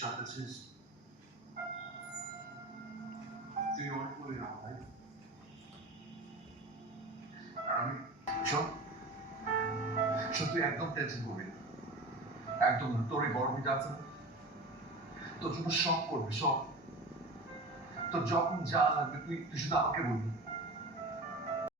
সাথেছিস তুই অনেক বলি না ভাই আর আমি শোন শোন তুই একদম টেনশন করবি না একদম না তোর এই বড় পিঠা আছে না তোর জন্য সব করবে সব তোর যখন যা লাগবে তুই তুই শুধু আমাকে বলবি